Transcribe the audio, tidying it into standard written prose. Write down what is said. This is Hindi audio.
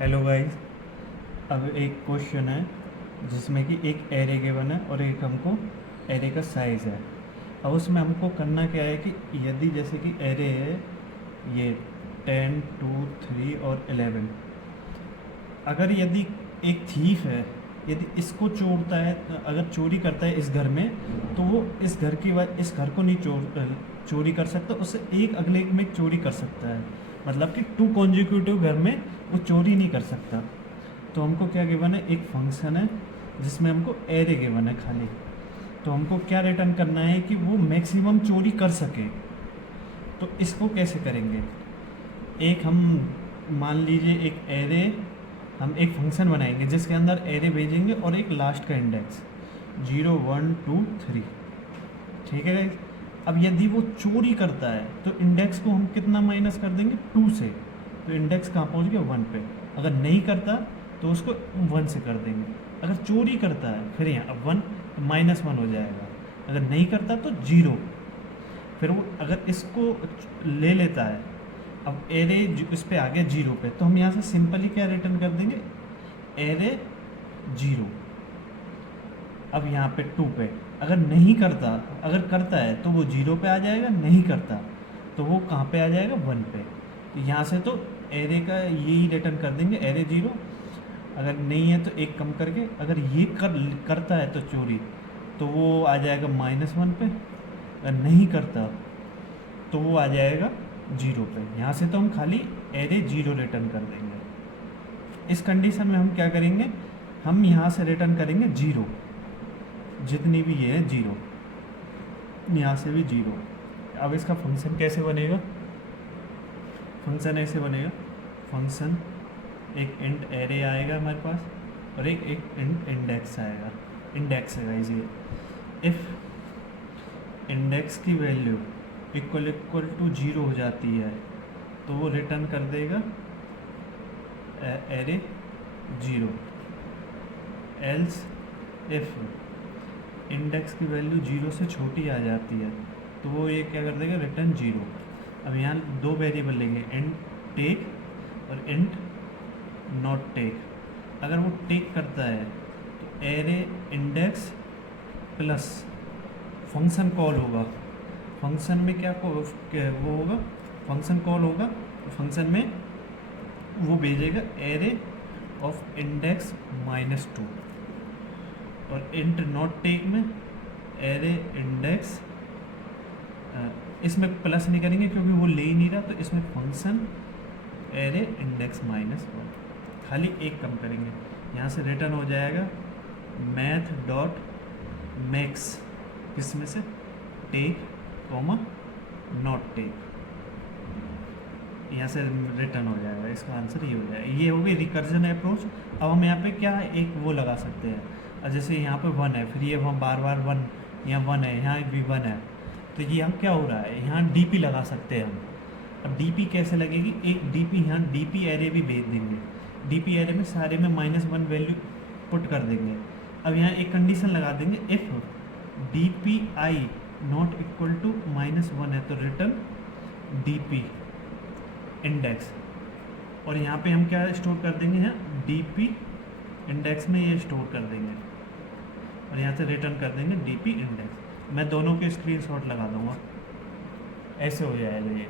Hello guys. अब एक क्वेश्चन है जिसमें कि एक एरे गिवन है और एक हमको एरे का साइज़ है। अब उसमें हमको करना क्या है कि यदि जैसे कि एरे है ये 10, 2, 3 और 11। अगर यदि एक थीफ है, यदि इसको चोरता है, अगर चोरी करता है इस घर में, तो वो इस घर की इस घर को नहीं चोरी कर सकता, उससे एक अगले में चोरी कर सकता है। मतलब कि टू कॉन्जिक्यूटिव घर में वो चोरी नहीं कर सकता। तो हमको क्या गिवन है, एक फंक्शन है जिसमें हमको एरे गिवन है खाली। तो हमको क्या रिटर्न करना है कि वो मैक्सिमम चोरी कर सके। तो इसको कैसे करेंगे, एक हम मान लीजिए एक एरे, हम एक फंक्शन बनाएंगे जिसके अंदर एरे भेजेंगे और एक लास्ट का इंडेक्स 0, 1, 2, 3। ठीक है गाइस। अब यदि वो चोरी करता है तो इंडेक्स को हम कितना माइनस कर देंगे, 2 से। तो इंडेक्स कहाँ पहुँच गया, 1 पे। अगर नहीं करता तो उसको 1 से कर देंगे। अगर चोरी करता है फिर यहाँ अब 1 -1 हो जाएगा। अगर नहीं करता तो 0। फिर वो अगर इसको ले लेता है, अब एरे इस पे आ गया 0 पे, तो हम यहाँ से सिंपली क्या रिटर्न कर देंगे, एरे 0। अब यहाँ पे 2 पे अगर नहीं करता, अगर करता है तो वो 0 पे आ जाएगा, नहीं करता तो वो कहाँ पे आ जाएगा, 1 पे। तो यहाँ से तो एरे का यही रिटर्न कर देंगे, एरे 0। अगर नहीं है तो एक कम करके, अगर ये करता है तो चोरी, तो वो आ जाएगा -1 पे। अगर नहीं करता तो वो आ जाएगा 0 पे। यहाँ से तो हम खाली एरे 0 रिटर्न कर देंगे। इस कंडीशन में हम क्या करेंगे, हम यहाँ से रिटर्न करेंगे 0, जितनी भी ये है 0, यहाँ से भी 0। अब इसका फंक्शन कैसे बनेगा, फंक्शन ऐसे बनेगा, फंक्शन एक इंट एरे आएगा हमारे पास और एक इंट इंडेक्स आएगा। इंडेक्स है गाइस ये। इफ़ इंडेक्स की वैल्यू इक्वल टू 0 हो जाती है तो वो रिटर्न कर देगा एरे 0। एल्स इफ़ इंडेक्स की वैल्यू 0 से छोटी आ जाती है तो वो ये क्या कर देगा, रिटर्न 0। अब यहाँ दो वेरिएबल लेंगे, इंट टेक और इंट नॉट टेक। अगर वो टेक करता है तो array index plus function call होगा। फंक्शन में वो होगा, फंक्शन कॉल होगा। तो फंक्शन में वो भेजेगा एरे ऑफ इंडेक्स -2 और इंट नॉट टेक में एरे इंडेक्स, इसमें प्लस नहीं करेंगे क्योंकि वो ले ही नहीं रहा, तो इसमें फंक्शन एरे इंडेक्स -1, खाली एक कम करेंगे। यहाँ से रिटर्न हो जाएगा मैथ डॉट मैक्स, किसमें से, टेक कॉमा नॉट टेक। यहाँ से रिटर्न हो जाएगा, इसका आंसर ये हो जाएगा। ये हो गई रिकर्जन अप्रोच। अब हम यहाँ पे क्या है, एक वो लगा सकते हैं, और जैसे यहाँ पे 1 है, फिर ये हम बार बार 1, यहाँ 1 है, यहाँ भी 1 है, तो ये हम क्या हो रहा है, यहाँ डीपी लगा सकते हैं हम। अब डीपी कैसे लगेगी, एक डीपी यहाँ डीपी एरे भी भेज देंगे। डीपी एरे में सारे में -1 वैल्यू पुट कर देंगे। अब यहाँ एक कंडीशन लगा देंगे, if d i not equal to -1 है तो रिटर्न डीपी इंडेक्स। और यहाँ पे हम क्या स्टोर कर देंगे, यहाँ डीपी इंडेक्स में ये स्टोर कर देंगे और यहाँ से रिटर्न कर देंगे डीपी इंडेक्स। मैं दोनों के स्क्रीनशॉट लगा दूँगा, ऐसे हो जाएगा ये।